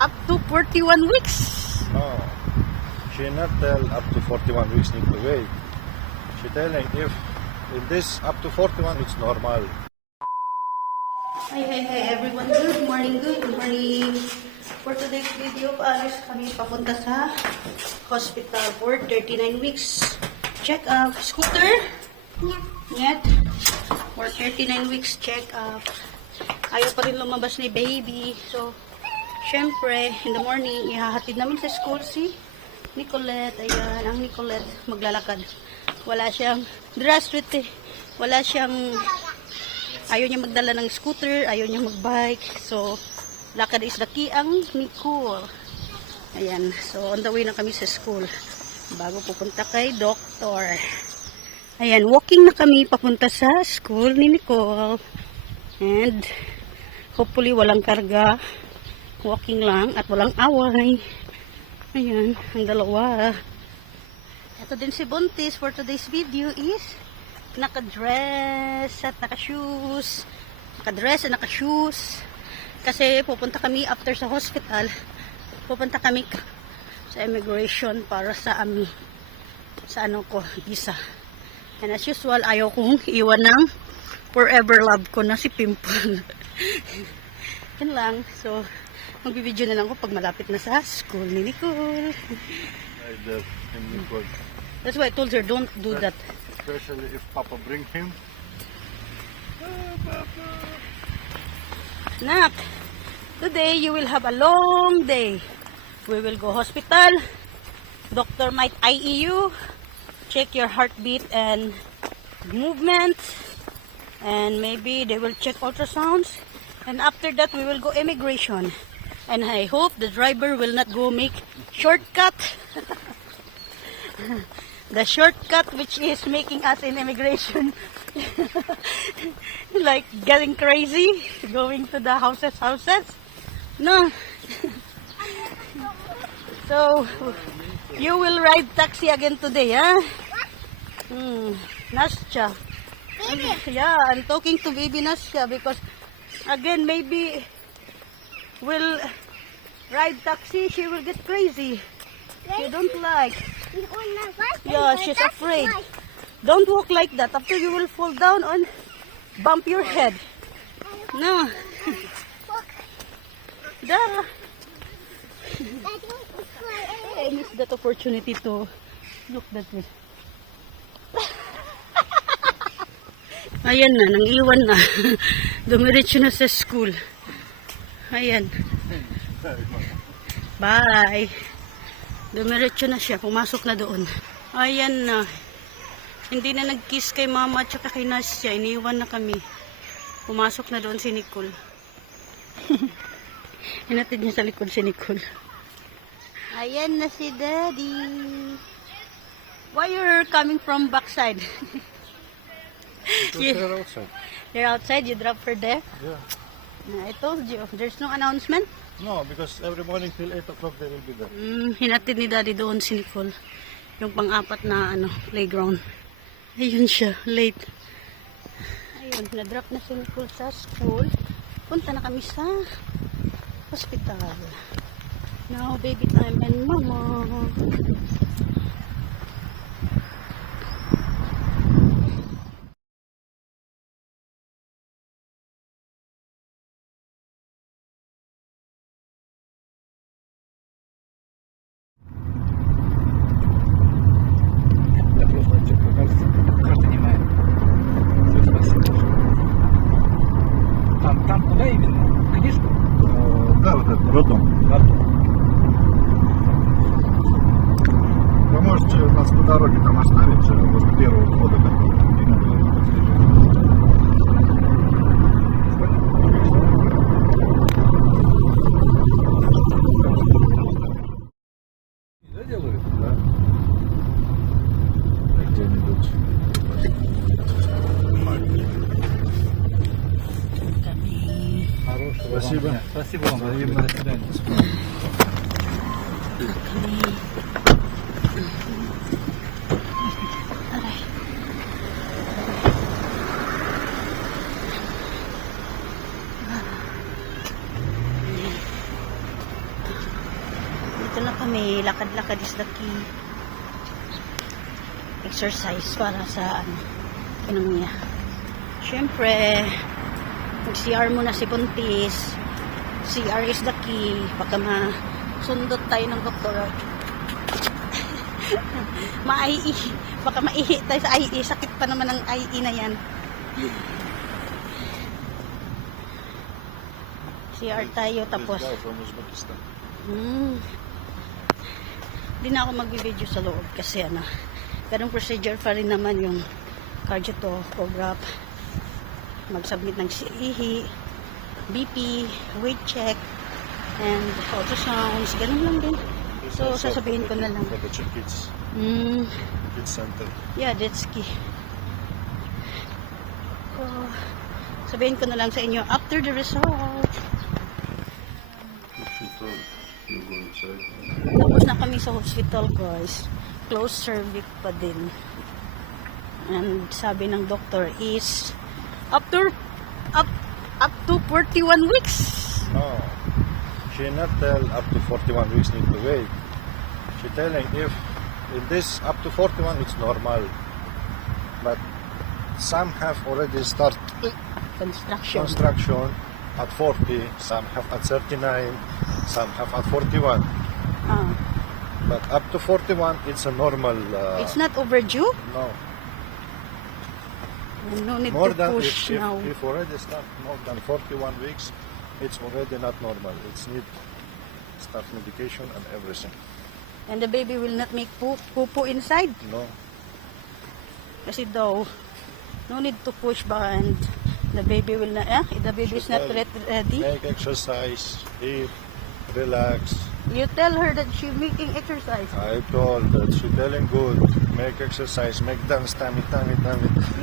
up to 41 weeks. No. She not tell up to 41 weeks need to wait. She telling if in this up to 41 it's normal. Hi everyone. Good morning, good morning. For today's video, paalis kami papunta sa hospital for 39 weeks. Check up. Scooter? Net. For 39 weeks check up. Ayaw pa rin lumabas ni baby. So, syempre, in the morning, ihahatid namin sa school si Nicolette. Ayan, ang Nicolette maglalakad. Wala siyang dress wala siyang ayaw niya magdala ng scooter, ayaw niya magbike. So, lakad is the key ang Nicole. Ayan. So, on the way na kami sa school. Bago pupunta kay doktor. Ayan, walking na kami papunta sa school ni Nicole. And, hopefully walang karga. Walking lang at walang away. Ayan, ang dalawa. Ito din si Buntis for today's video is naka-dress at naka-shoes. Naka-dress at naka-shoes. Kasi pupunta kami after sa hospital. Pupunta kami sa immigration para sa ano ko, visa. And as usual, ayaw kong iwan ng forever love ko na si Pimple. Yan lang. So, magbibideo na lang ko pag malapit na sa school ni Nicole. That's why I told her, don't do that. Especially if Papa bring him. Nak, today you will have a long day. We will go hospital. Doctor might IE you, check your heartbeat and movement, and maybe they will check ultrasounds. And after that, we will go immigration. And I hope the driver will not go make shortcut. The shortcut which is making us in immigration like getting crazy, going to the houses. No. So, you will ride taxi again today, huh? Nastya. Yeah, I'm talking to baby Nastya because again, maybe will ride taxi, she will get crazy. She don't like. Yeah, she's afraid. Don't walk like that. After you will fall down and bump your head. No. Duh. I missed that opportunity to look that way. Ayan na, nang iwan na. Dumiretso na sa school. Ayan. Bye. Dumiretso na siya. Pumasok na doon. Ayan na. Hindi na nag-kiss kay mama at saka kay Nasya. Iniwan na kami. Pumasok na doon si Nicole. Hinatid niya sa likod si Nicole. Ayan na si Daddy. Why you're coming from backside? They're outside. You're outside? You drop her there? Yeah. I told you. There's no announcement? No, because every morning till 8 o'clock they will be there. Hinatid ni Daddy doon si Nicole. Yung pang-apat na playground. Ayun siya, late. Ayun, na-drop na si Nicole sa school. Punta na kami sa hospital. Now, baby time and mama. Там куда именно? Книжку? Да, вот это, роддом. Вы можете нас по дороге там оставить возле первого входа. Да, делают? Да. Где-нибудь. Хорошего Спасибо. вам дня. Спасибо вам. Взаимно. До свидания. Dito na kami, lakad-lakad is the key. Exercise para sa pneumonia. Siyempre, mag-CR muna si Buntis. CR is the key. Baka masundot tayo ng doktor. Maihi. Baka maihi tayo sa IE. Sakit pa naman ang IE na yan. CR tayo tapos. This guy from Uzbekistan. Hindi na ako mag-video sa loob kasi ganong procedure pa rin naman yung cardiotograph, mag-submit ng ihi, BP, weight check, and ultrasounds, ganun lang din. So, sasabihin ko na lang. For the kids. Kids center. Yeah, that's key. So, sabihin ko na lang sa inyo after the result. You go inside. Tapos na kami sa hospital, guys. Closed cervix pa din. And sabi ng doctor is up to 41 weeks. No. She not tell up to 41 weeks need to wait. She telling if in this up to 41 it's normal. But some have already started construction at 40, some have at 39, some have at 41. But up to 41 it's a normal. It's not overdue? No. No need More to than push now. if already start more than 41 weeks, it's already not normal. It's need start medication and everything. And the baby will not make poo inside? No. Kasi daw, no need to push ba and the baby will not, the baby is not ready. Make exercise, eat, relax. You tell her that she's making exercise. I told that she telling good. Make exercise, make dance, tummy.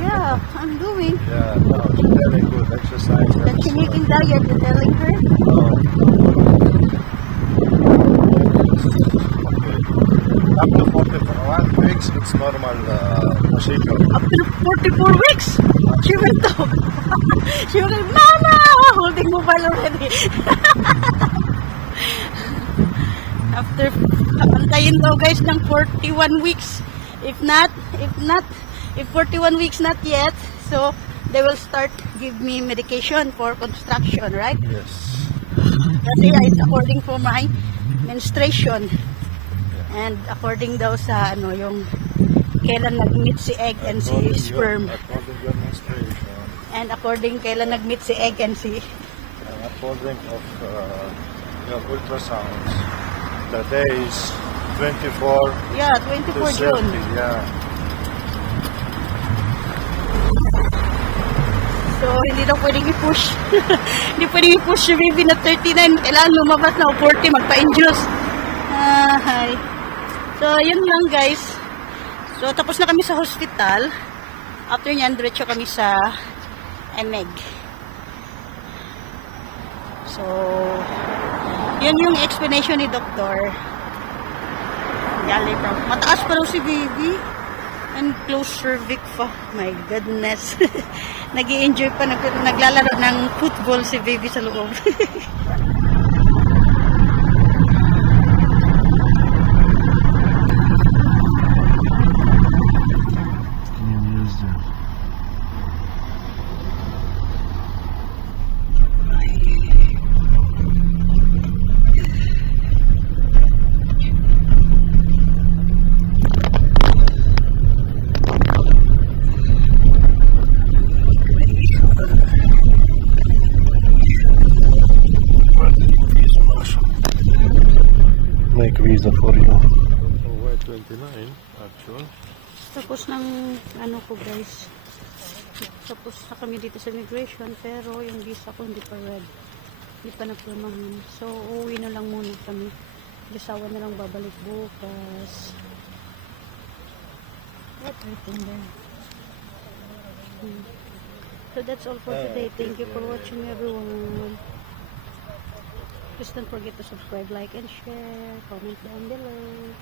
Yeah, I'm doing. Yeah, no, she telling good exercise. That she's making diet, you're telling her? No. Okay. Up to 41 weeks, it's normal procedure. Up to 44 weeks, she will talk. She will, Mama! Holding mobile already. After, antayin daw guys ng 41 weeks. If 41 weeks not yet, so they will start give me medication for construction, right? Yes. Kasi it's according for my menstruation. And according daw sa yung kailan nag-meet si egg and si sperm. According to your menstruation. And according kailan nag-meet si egg and si... According of your ultrasounds, the days 24 Yeah, to 24 June. 30, yeah. So, hindi daw pwedeng i-push. Hindi pwedeng i-push yung baby na 39. Kailangan lumabas na o 40, magpa-induce. Hi. So, yun lang guys. So, tapos na kami sa hospital. After nyan, diretso kami sa EMEG. So, yun yung explanation ni Doktor. Gali pa. Mataas pa daw si baby. And close cervix pa. My goodness. Nag-i-enjoy pa. Naglalaro ng football si baby sa loob. Make visa for you. Oh, 29 actual. Tapos ng ko guys. Tapos na kami dito sa immigration pero yung visa ko hindi pa red. Hindi pa napirmahan. So uuwi na lang muna kami. Gisawa na lang babalik bukas. Everything there. So that's all for today. Thank you for watching everyone. Please don't forget to subscribe, like, and share. Comment down below.